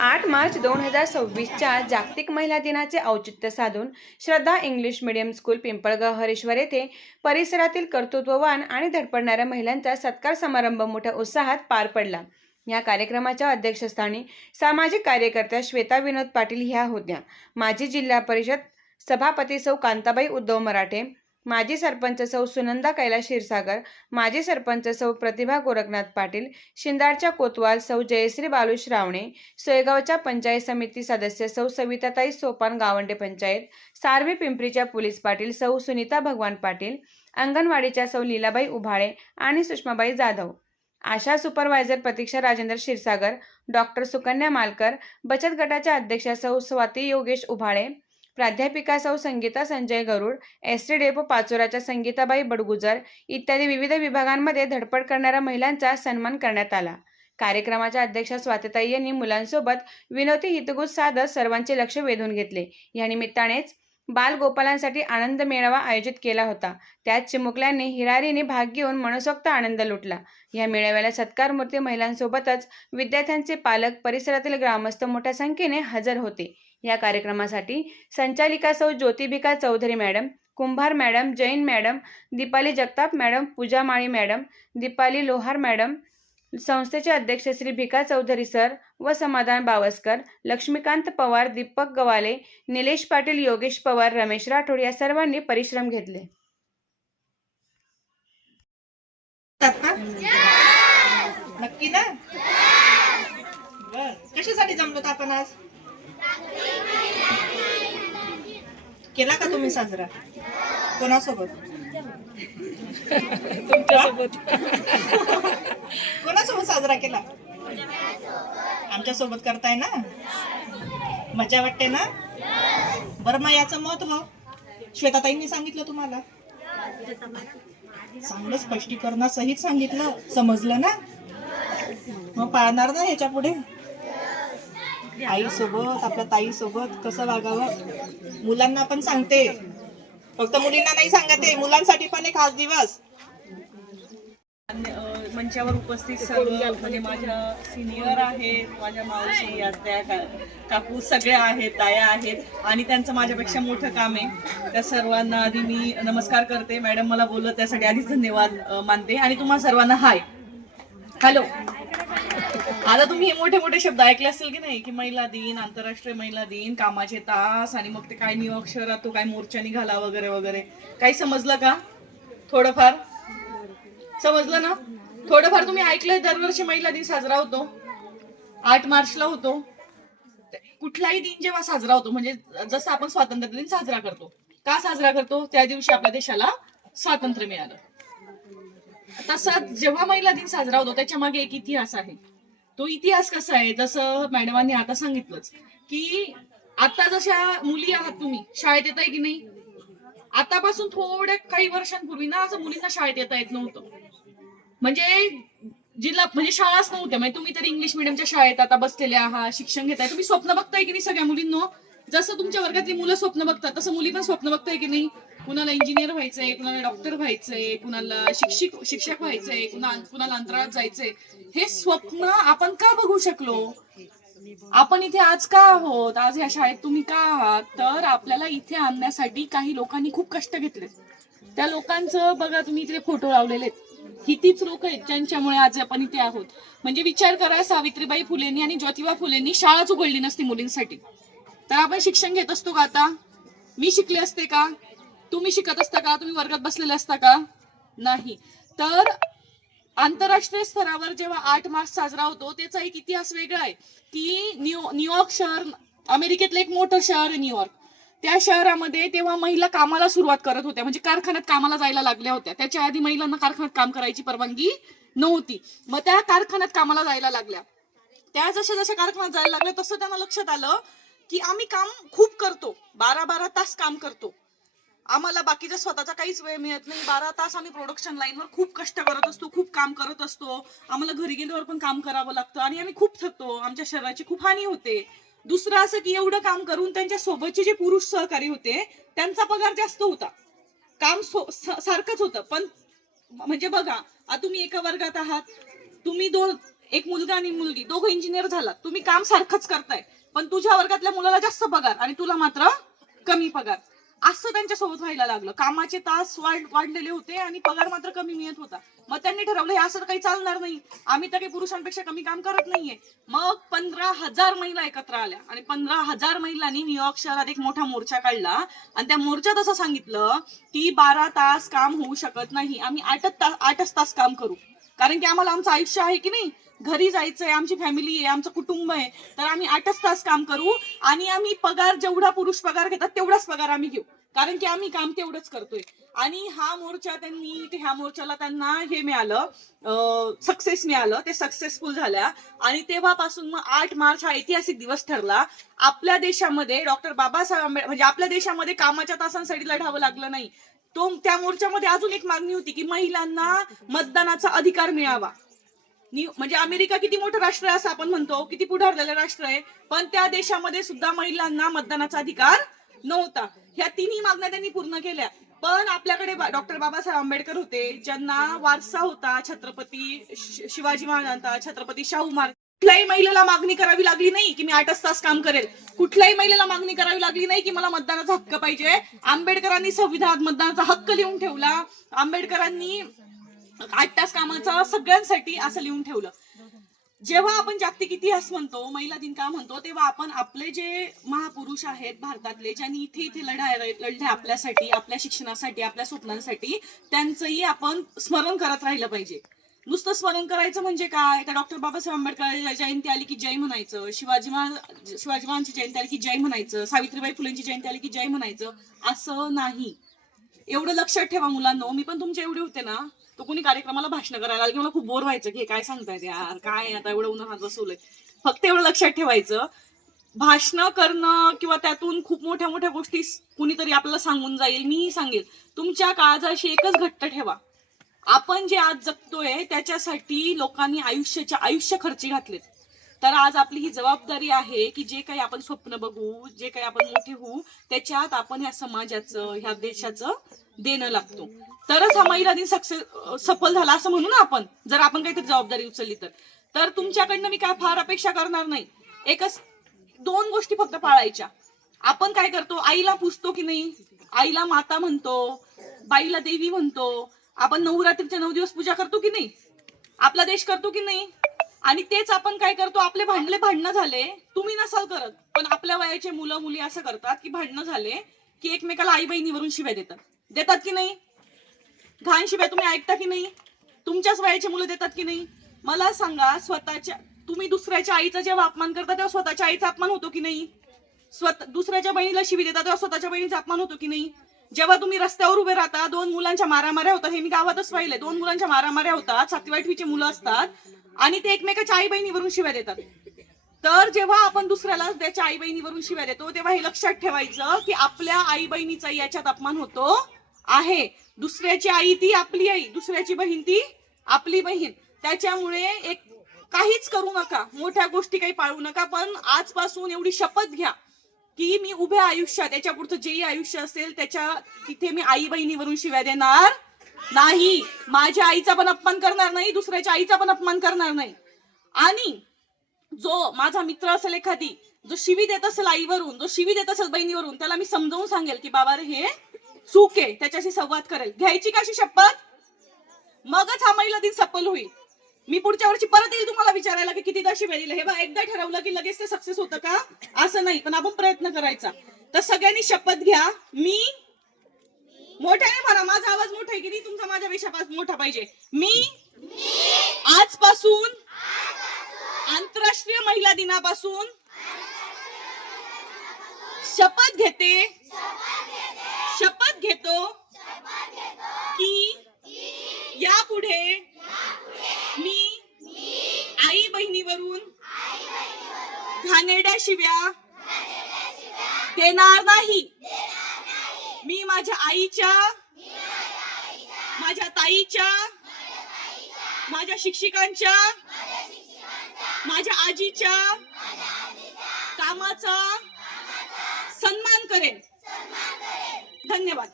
8 मार्च 2026च्या जागतिक महिला दिनाचे औचित्य साधून Shraddha English medium school Pimpalgaon Hareshwar येथे परिसरातील कर्तृत्ववान आणि धडपडणाऱ्या महिलांचा सत्कार समारंभ मोठ्या उत्साहात पार पडला। या कार्यक्रमाच्या अध्यक्षस्थानी सामाजिक कार्यकर्त्या श्वेता विनोद पाटील ह्या होत्या। माजी जिल्हा परिषद सभापती सौ कांताबाई उद्धव मराठे, माजी सरपंच सौ सुनंदा कैलास क्षीरसागर, माजी सरपंच सौ प्रतिभा गोरखनाथ पाटील, शिंदाडच्या कोतवाल सौ जयश्री बालू श्रावणे, सोयगावच्या पंचायत समिती सदस्य सौ सविताताई सोपान गावंडे पंचायत, सार्वे पिंपरीच्या पोलीस पाटील सौ सुनीता भगवान पाटील, अंगणवाडीच्या सौ लीलाबाई उभाळे आणि सुषमाबाई जाधव, आशा सुपरवायझर प्रतीक्षा राजेंद्र क्षीरसागर, डॉक्टर सुकन्या मालकर, बचत गटाच्या अध्यक्षा सौ स्वाती योगेश उभाळे, प्राध्यापिका सौ संगीता संजय गरुड, एसटी डेपो पाचोराच्या संगीताबाई बडगुजर इत्यादी विविध विभागांमध्ये धडपड करणाऱ्या महिलांचा सन्मान करण्यात आला। कार्यक्रमाच्या अध्यक्षा स्वातीताई यांनी मुलांसोबत विनोदी हितगुज साधत सर्वांचे लक्ष वेधून घेतले। या निमित्तानेच बालगोपालांसाठी आनंद मेळावा आयोजित केला होता। त्यात चिमुकल्यांनी हिरारीने भाग घेऊन मनसोक्त आनंद लुटला। या मेळाव्याला सत्कारमूर्ती महिलांसोबतच विद्यार्थ्यांचे पालक, परिसरातील ग्रामस्थ मोठ्या संख्येने हजर होते। या कार्यक्रमासाठी संचालिका Sau Jyotibika Chaudhari madam, Kumbhar madam, Jain madam, Deepali Jagtap madam, Pooja Mali madam, Deepali Lohar madam, संस्थेचे अध्यक्ष श्री भिका चौधरी सर व समाधान बावस्कर, लक्ष्मीकांत पवार, दीपक गवाले, निलेश पाटील, योगेश पवार, रमेश राठोड या सर्वांनी परिश्रम घेतले। नक्की ना? कशासाठी जमलो आपण आज? केला का तुम्ही साजरा? कोणासोबत? तुमच्यासोबत. कोणासोबत साजरा केला? आमच्या सोबत करताय ना? मजा वाटते ना? बरं, मग याचं महत्व श्वेताताईंनी सांगितलं तुम्हाला? चांगलं स्पष्टीकरणासहित सांगितलं, समजलं ना? मग पाळणार ना ह्याच्या पुढे? आई सोबत, आपल्या ताई सोबत कसं वागावं? मुलांना पण सांगते, फक्त मुलींना नाही सांगते, मुलांसाठी पण एक खास दिवस। मंचावर उपस्थित सर्व म्हणजे माझ्या सिनियर आहेत, माझ्या मावशी, आत्या, काकू सगळ्या आहेत, ताया आहेत आणि त्यांचं माझ्यापेक्षा मोठं काम आहे। त्या सर्वांना आधी मी नमस्कार करते। मॅडम मला बोललं त्यासाठी आधीच धन्यवाद मानते आणि तुम्हा सर्वांना हाय, हॅलो। आता तुम्ही हे मोठे मोठे शब्द ऐकले असतील की नाही, की महिला दिन, आंतरराष्ट्रीय महिला दिन, कामाचे तास आणि मग ते काय न्यू अक्षरात तो काय मोर्चा निघाला वगैरे वगैरे, काही समजलं का? थोडंफार समजलं ना? थोडंफार तुम्ही ऐकलंय? दरवर्षी महिला दिन साजरा होतो, 8 मार्चला होतो। कुठलाही दिन जेव्हा साजरा होतो, म्हणजे जसं आपण स्वातंत्र्य दिन साजरा करतो, का साजरा करतो? त्या दिवशी आपल्या देशाला स्वातंत्र्य मिळालं। तसंच जेव्हा महिला दिन साजरा होतो त्याच्या मागे एक इतिहास आहे। तो इतिहास कसा आहे? जसं मॅडमांनी आता सांगितलंच की आता जशा मुली आहात तुम्ही, शाळेत येत आहे की नाही? आतापासून थोड्या काही वर्षांपूर्वी ना असं मुलींना शाळेत येता येत नव्हतं, म्हणजे जिल्हा म्हणजे शाळाच नव्हत्या। म्हणजे तुम्ही तरी इंग्लिश मिडियमच्या शाळेत आता बसलेले आहात, शिक्षण घेताय, तुम्ही स्वप्न बघताय की नाही सगळ्या मुलींनो? जसं तुमच्या वर्गातली मुलं स्वप्न बघतात तसं मुली पण स्वप्न बघताय की नाही? कुणाला इंजिनियर व्हायचंय, कुणाला डॉक्टर व्हायचंय, कुणाला शिक्षक व्हायचंय, कुणाला अंतराळात जायचंय। हे स्वप्न आपण का बघू शकलो? आपण इथे आज का आहोत? आज ह्या शाळेत तुम्ही का आहात? तर आपल्याला इथे आणण्यासाठी काही लोकांनी खूप कष्ट घेतले। त्या लोकांचं बघा तुम्ही इथे फोटो लावलेले आहेत, ही तीच लोक आहेत ज्यांच्यामुळे आज आपण इथे आहोत। म्हणजे विचार करा, सावित्रीबाई फुलेंनी आणि ज्योतिबा फुलेंनी शाळाच उघडली नसती मुलींसाठी, तर आपण शिक्षण घेत असतो का आता? मी शिकले असते का? तुम्ही शिकत असता का? तुम्ही वर्गात बसलेले असता का? नाही। तर आंतरराष्ट्रीय स्तरावर जेव्हा 8 मार्च साजरा होतो त्याचा एक इतिहास वेगळा आहे की न्यूयॉर्क शहर, अमेरिकेतलं एक मोठं शहर आहे न्यूयॉर्क, त्या शहरामध्ये तेव्हा महिला कामाला सुरुवात करत होत्या, म्हणजे कारखान्यात कामाला जायला लागल्या होत्या। त्याच्या आधी महिलांना कारखान्यात काम करायची परवानगी नव्हती, मग त्या कारखान्यात कामाला जायला लागल्या। त्या जशा जशा कारखान्यात जायला लागल्या तसं त्यांना लक्षात आलं की आम्ही काम खूप करतो, 12-12 तास काम करतो, आम्हाला बाकीचा स्वतःचा काहीच वेळ मिळत नाही। 12 तास आम्ही प्रोडक्शन लाईनवर खूप कष्ट करत असतो, खूप काम करत असतो, आम्हाला घरी गेल्यावर पण काम करावं लागतं आणि आम्ही खूप थकतो, आमच्या शरीराची खूप हानी होते। दुसरं असं की एवढं काम करून त्यांच्या सोबतचे जे पुरुष सहकारी होते त्यांचा पगार जास्त होता, काम सारखंच होतं, पण म्हणजे बघा, तुम्ही एका वर्गात आहात, तुम्ही एक मुलगा आणि मुलगी दोघं इंजिनियर झाला, तुम्ही काम सारखंच करताय, पण तुझ्या वर्गातल्या मुलाला जास्त पगार आणि तुला मात्र कमी पगार, असं त्यांच्यासोबत व्हायला लागलं. कामाचे तास वाढलेले होते आणि पगार मात्र कमी मिळत होता. मग त्यांनी ठरवलं हे असं काही चालणार नाही, आम्ही तर काही पुरुषांपेक्षा कमी काम करत नाहीये. मग 15,000 महिला एकत्र आल्या आणि 15,000 महिलांनी न्यूयॉर्क शहरात एक मोठा मोर्चा काढला आणि त्या मोर्चात असं सांगितलं की 12 तास काम होऊ शकत नाही, आम्ही 8च तास काम करू, कारण की आम्हाला आमचं आयुष्य आहे की नाही, घरी जायचंय, आमची फॅमिली आहे, आमचं कुटुंब आहे, तर आम्ही 8च तास काम करू आणि आम्ही पगार जेवढा पुरुष पगार घेतात तेवढाच पगार आम्ही घेऊ, कारण की आम्ही काम तेवढंच करतोय. आणि ह्या मोर्चाला त्यांना हे मिळालं, सक्सेस मिळालं, ते सक्सेसफुल झाल्या. आणि तेव्हापासून मग 8 मार्च हा ऐतिहासिक दिवस ठरला. आपल्या देशामध्ये डॉक्टर बाबासाहेब आंबेडकर म्हणजे आपल्या देशामध्ये कामाच्या तासांसाठी लढावं लागलं नाही. त्या मोर्चामध्ये अजून एक मागणी होती की महिलांना मतदानाचा अधिकार मिळावा. म्हणजे अमेरिका किती मोठं राष्ट्र आहे असं आपण म्हणतो, किती पुढारलेलं राष्ट्र आहे, पण त्या देशामध्ये सुद्धा महिलांना मतदानाचा अधिकार नव्हता. ह्या तिन्ही मागण्या त्यांनी पूर्ण केल्या. पण आपल्याकडे डॉक्टर बाबासाहेब आंबेडकर होते, ज्यांना वारसा होता छत्रपती शिवाजी महाराजांचा, छत्रपती शाहू महाराज. कुठल्याही महिलेला मागणी करावी लागली नाही की मी 8च तास काम करेल, कुठल्याही महिलेला मागणी करावी लागली नाही की मला मतदानाचा हक्क पाहिजे. आंबेडकरांनी संविधानात मतदानाचा हक्क लिहून ठेवला. आंबेडकरांनी 8 तास कामाचा सगळ्यांसाठी असं लिहून ठेवलं. जेव्हा आपण जागतिक इतिहास म्हणतो, महिला दिन का म्हणतो, तेव्हा आपण आपले जे महापुरुष आहेत भारतातले, ज्यांनी इथे इथे लढले आपल्यासाठी, आपल्या शिक्षणासाठी, आपल्या स्वप्नांसाठी, त्यांचंही आपण स्मरण करत राहिलं पाहिजे. नुसतं स्मरण करायचं म्हणजे काय, तर डॉक्टर बाबासाहेब आंबेडकर जयंती आली की जय म्हणायचं, शिवाजी महाराजांची जयंती आली की जय म्हणायचं, सावित्रीबाई फुलेंची जयंती आली की जय म्हणायचं, असं नाही. एवढं लक्षात ठेवा मुलांनो, मी पण तुमच्या एवढे होते ना, तो कोणी कार्यक्रमाला भाषण करायला लागलं की मला खूप बोर व्हायचं की हे काय सांगतायत यार, काय आता एवढं उन्हात बसवलंय. फक्त एवढं लक्षात ठेवायचं, भाषण करणं किंवा त्यातून खूप मोठ्या मोठ्या गोष्टी कुणीतरी आपल्याला सांगून जाईल, मीही सांगेल, तुमच्या काळजाशी एकच घट्ट ठेवा, आपण जे आज जगतोय त्याच्यासाठी लोकांनी आयुष्य खर्ची घातलेत. तर आज आपली ही जबाबदारी आहे की जे काही आपण स्वप्न बघू, जे काही आपण मोठे होऊ, त्याच्यात आपण ह्या समाजाचं, ह्या देशाचं देणं लागतो, तरच हा महिला दिन सफल झाला असं म्हणू ना आपण, जर आपण काहीतरी जबाबदारी उचलली तर तुमच्याकडनं मी काय फार अपेक्षा करणार नाही. एकच 2 गोष्टी फक्त पाळायच्या. आपण काय करतो, आईला पुजतो की नाही, आईला माता म्हणतो, बाईला देवी म्हणतो, आपण नवरात्रीचे 9 दिवस पूजा करतो की नाही, आपला देश करतो की नाही. आणि तेच आपण काय करतो, आपले भांडणं झाले, तुम्ही नसाल करत, पण आपल्या वयाचे मुलं मुली असं करतात की भांडणं झाले की एकमेकाला आई बहिणीवरून शिव्या देतात की नाही. घाण शिव्या तुम्ही ऐकता की नाही, तुमच्याच वयाचे मुलं देतात की नाही. मला सांगा, तुम्ही दुसऱ्याच्या आईचा जेव्हा अपमान करता तेव्हा स्वतःच्या आईचा अपमान होतो की नाही. दुसऱ्याच्या बहिणीला शिवी देता तेव्हा स्वतःच्या बहिणीचा अपमान होतो की नाही. जेव्हा तुम्ही रस्त्यावर उभे राहता, 2 मुलांच्या मारामाऱ्या होतात, हे मी गावातच पाहिले, 2 मुलांच्या मारामाऱ्या होतात, 7वी-8वीची मुलं असतात आणि ते एकमेकाच्या आई बहिणीवरून शिव्या देतात. तर जेव्हा आपण दुसऱ्याला त्याच्या आई बहिणीवरून शिव्या देतो, तेव्हा हे लक्षात ठेवायचं की आपल्या आई बहिणीचा याच्यात अपमान होतो आहे. दुसऱ्याची आई ती आपली आई, दुसऱ्याची बहीण ती आपली बहीण. त्याच्यामुळे काहीच करू नका, मोठ्या गोष्टी काही पाळू नका, पण आजपासून एवढी शपथ घ्या की मी उभ्या आयुष्यात, याच्या पुढचं जेही आयुष्य असेल त्याच्या तिथे मी आई बहिणीवरून शिव्या देणार नाही, माझ्या आईचा पण अपमान करणार नाही, दुसऱ्याच्या आईचा पण अपमान करणार नाही. आणि जो माझा मित्र असेल एखादी, जो शिवी देत असेल आईवरून, जो शिवी देत असेल बहिणीवरून, त्याला मी समजावून सांगेल की बाबा रे हे चूक आहे, त्याच्याशी संवाद करेल. घ्यायची कशी शपथ, मगच हा महिला दिन सफल होईल. मी पुढच्या वर्षी परत येईल तुम्हाला विचारायला की कितीदा शिव्या दिल्या. हे बघा, एकदा ठरवलं की लगेच ते सक्सेस होतं का, असं नाही, पण आपण प्रयत्न करायचा. तर सगळ्यांनी शपथ घ्या, मी मोठ्याने म्हणा, माझा आवाज मोठा आहे की नाही, तुमचा माझ्यापेक्षा मोठा पाहिजे. मी आजपासून आंतरराष्ट्रीय महिला दिनापासून शपथ घेतो की यापुढे मी आई बहिणीवरून घाणेरड्या शिव्या देणार नाही. मी माझ्या आईच्या, माझ्या ताईच्या, माझ्या शिक्षकांच्या, माझ्या आजीच्या कामाचा सन्मान करेन. धन्यवाद.